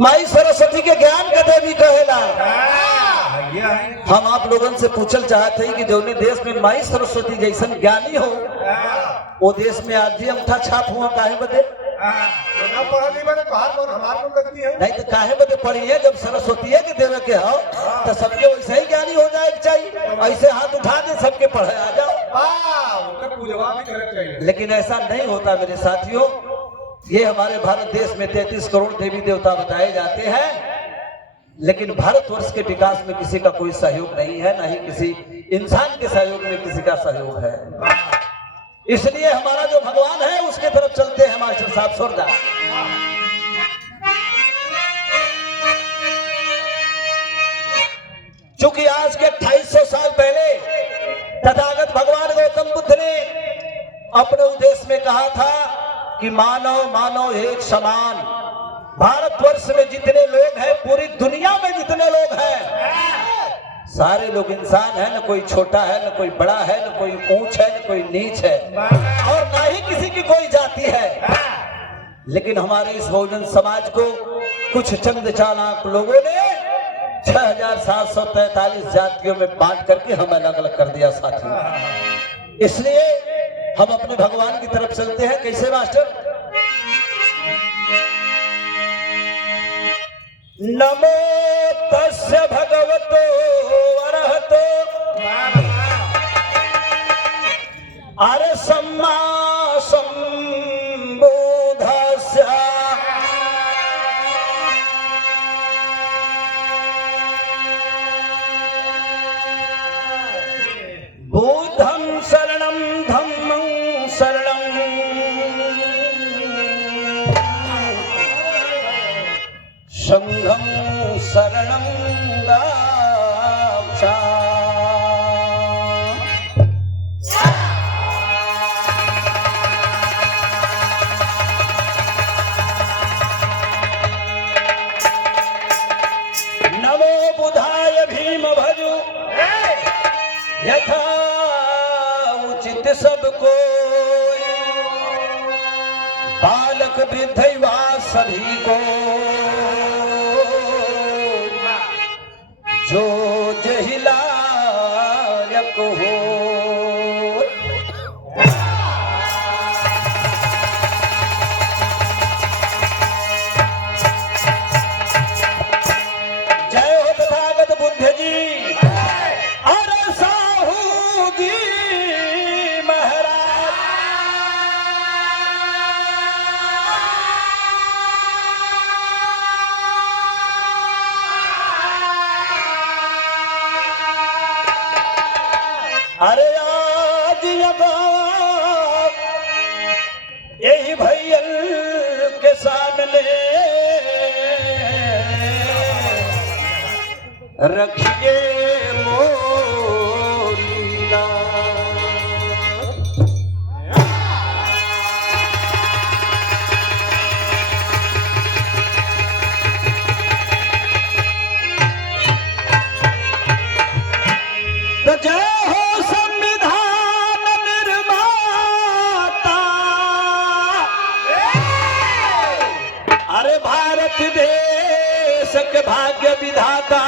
माई सरस्वती के ज्ञान का देवी कहेला। हम आप लोगों से पूछल चाहते हैं कि जो देश में माई सरस्वती जैसन ज्ञानी हो वो देश में आज ही अंगूठा छाप हुआ काहे बदे? नहीं तो काहे बदे पढ़िए जब सरस्वती के देवे के हो तो सबके वैसे ही ज्ञानी हो जाए चाहिए, ऐसे हाथ उठा दे सबके पढ़े आ जाओ। लेकिन ऐसा नहीं होता मेरे साथियों। ये हमारे भारत देश में 33 करोड़ देवी देवता बताए जाते हैं, लेकिन भारतवर्ष के विकास में किसी का कोई सहयोग नहीं है, ना ही किसी इंसान के सहयोग में किसी का सहयोग है। इसलिए हमारा जो भगवान है उसके तरफ चलते हैं मास्टर साहब सोरदा। चूंकि आज के 2800 साल पहले तथागत भगवान गौतम बुद्ध ने अपने उद्देश्य में कहा था कि मानव मानव एक समान। भारतवर्ष में जितने लोग हैं, पूरी दुनिया में जितने लोग हैं, सारे लोग इंसान हैं, न कोई छोटा है, न कोई बड़ा है, न कोई ऊंच है, न कोई नीच है, और ना ही किसी की कोई जाति है। लेकिन हमारे इस बहुजन समाज को कुछ चंद चालाक लोगों ने 6743 जातियों में बांट करके हमें अलग अलग कर दिया साथी। इसलिए हम अपने भगवान की तरफ चलते हैं। कैसे मास्टर? नमो तस्य भगवतो अरहतो अरे सम्मा संबुद्धस्य बुद्धं शरणं धम्मं शरणं संघं शरणं गच्छामि। नमो बुधाय भीम भजु यथा उचित सबको, बालक वृद्ध युवा सभी को, जो जहि लायक हो। जय हो तथागत बुद्ध जी, अरे साहू जी महाराज। अरे आज यही भैया के सामने रखिए मोरी लाज। तो जय हो संविधान निर्माता, अरे भारत देश के भाग्य विधाता,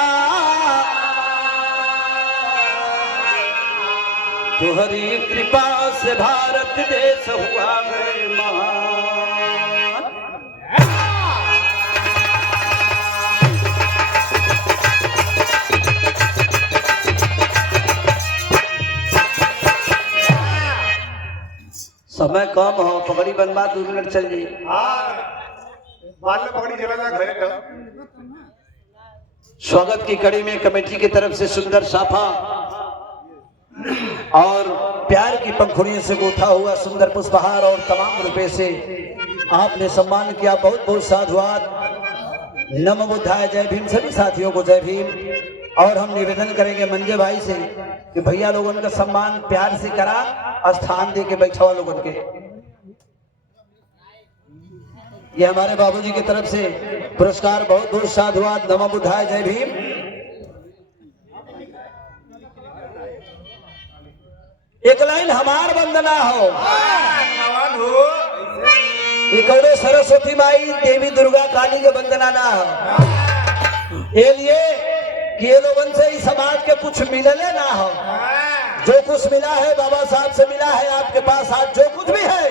तुहरी कृपा से भारत देश हुआ है महान। समय कम हो, पगड़ी बनवा 2 मिनट चल जाइए। पगड़ी चला घरे तो। स्वागत की कड़ी में कमेटी की तरफ से सुंदर साफा और प्यार की पंखुड़ियों से गूथा हुआ सुंदर पुष्पहार और तमाम रुपए से आपने सम्मान किया। बहुत बहुत साधुवाद। नमो बुद्धाय। जय भीम। सभी साथियों को जय भीम। और हम निवेदन करेंगे मंजे भाई से कि भैया लोगों का सम्मान प्यार से करा, स्थान दे के बैठा हुआ लोगों के। ये हमारे बाबूजी की तरफ से पुरस्कार। बहुत बहुत साधुवाद। नमो बुद्धाय। जय भीम। एक लाइन हमार वंदना हो। ये कौनो सरस्वती माई देवी दुर्गा काली के वंदना ना हो, ये लिए कि ये लोगन से इस समाज के कुछ मिलने ना हो। जो कुछ मिला है बाबा साहब से मिला है। आपके पास आज जो कुछ भी है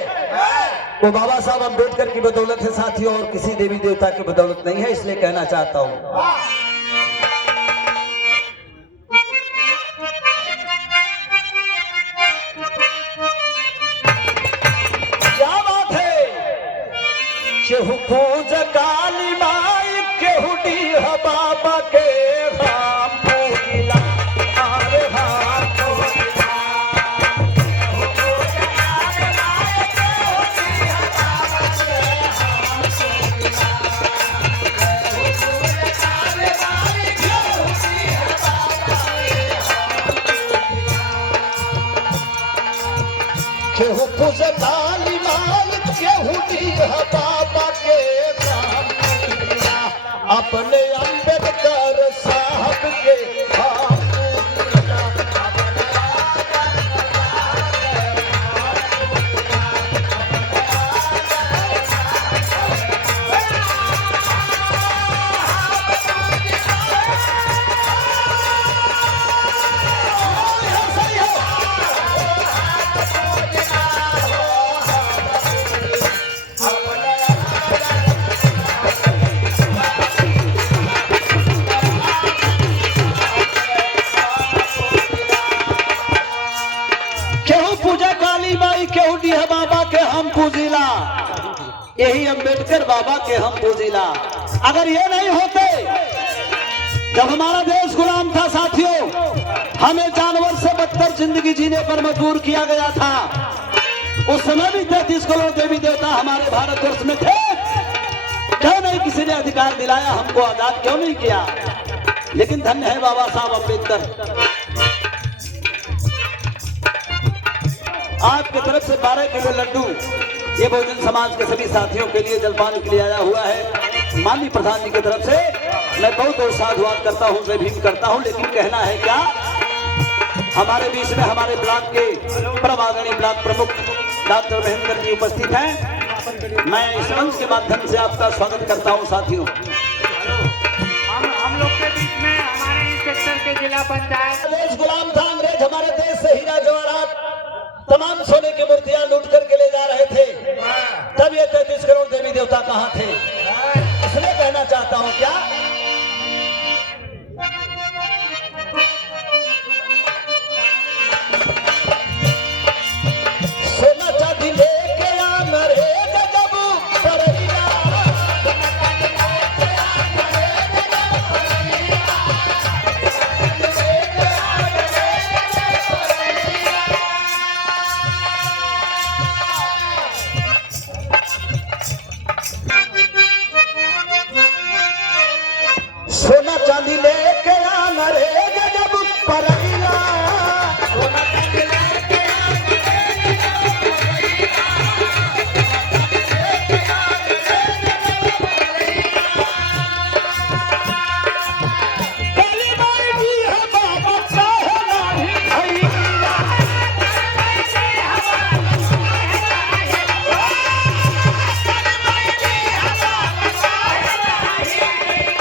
वो बाबा साहब अम्बेडकर की बदौलत है साथियों, और किसी देवी देवता की बदौलत नहीं है। इसलिए कहना चाहता हूं, क्या बात है। केहू पूज काली माई, केहू डीह बाबा के राम पूजिला, अरे राम पूजिला। केहू पूज काली माई, केहू डीह बाबा के राम पूजिला, अपने अम्बेडकर साहब के राम पूजिला। केहू पूजा काली माई, केहू डीह बाबा के हम पूजिला, यही अम्बेडकर बाबा के हम पूजिला। अगर ये नहीं होते, जब हमारा देश गुलाम था साथियों, हमें जानवर से बदतर जिंदगी जीने पर मजबूर किया गया था। उस समय भी 33 करोड़ देवी देवता हमारे भारतवर्ष में थे। क्यों नहीं किसी ने अधिकार दिलाया हमको, आजाद क्यों नहीं किया। लेकिन धन्य है बाबा साहब अम्बेडकर। आपकी तरफ से 12 किलो लड्डू ये बहुजन समाज के सभी साथियों के लिए जलपान के लिए आया हुआ है। माननीय प्रधान जी की तरफ से मैं बहुत बहुत साधुवाद करता हूँ, जय भीम करता हूँ। लेकिन कहना है क्या, हमारे बीच में हमारे ब्लॉक के परमागणी ब्लॉक प्रमुख डॉक्टर महेंद्र जी उपस्थित हैं। मैं इस मंच के माध्यम से आपका स्वागत करता हूँ साथियों। हम लोग के बीच में हमारे इस सेक्टर के जिला पंचायत देश गुलाम था, अंग्रेज हमारे देश से हीरा जवाहरात तमाम सोने की मूर्तियां लूट करके ले जा रहे थे। तब ये 33 करोड़ देवी देवता कहाँ थे। इसलिए कहना चाहता हूँ क्या, सोना चांदी लेके आना रे जब परैया। सोना चांदी लेके आना रे जब परैया। सोना चांदी लेके काली माई जी है बाबा साहब नहीं भैया।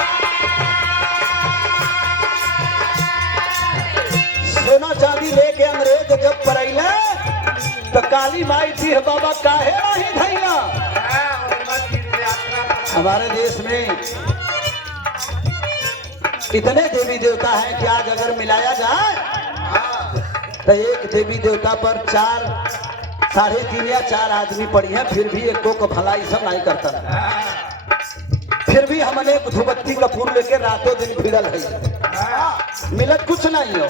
सोना चांदी लेके अंग्रेज जब परैले तो काली माई जी है बाबा काहे नहीं धैया। हमारे देश में इतने देवी देवता हैं कि आज अगर मिलाया जाए तो एक देवी देवता पर 4, 3.5 या 4 आदमी पड़ी हैं, फिर भी एक को भलाई सब नहीं करता। फिर भी हमने धूपबत्ती कपूर लेके रातों दिन भिड़ल है, मिलत कुछ नहीं हो।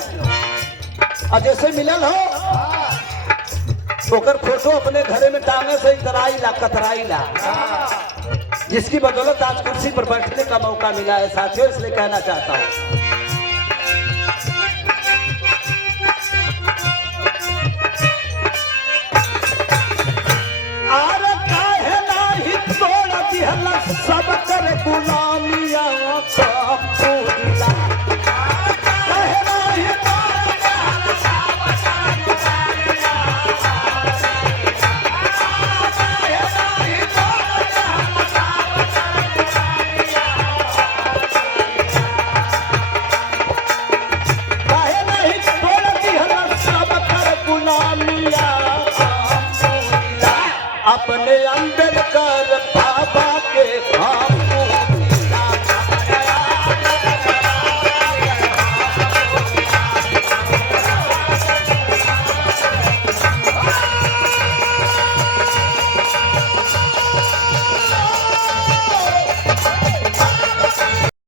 और जैसे मिलल हो ओकर फोटो अपने घरे में टांगे से इतराई ला कतराई ला, जिसकी बदौलत आज कुर्सी पर बैठने का मौका मिला है साथियों। इसलिए कहना चाहता हूँ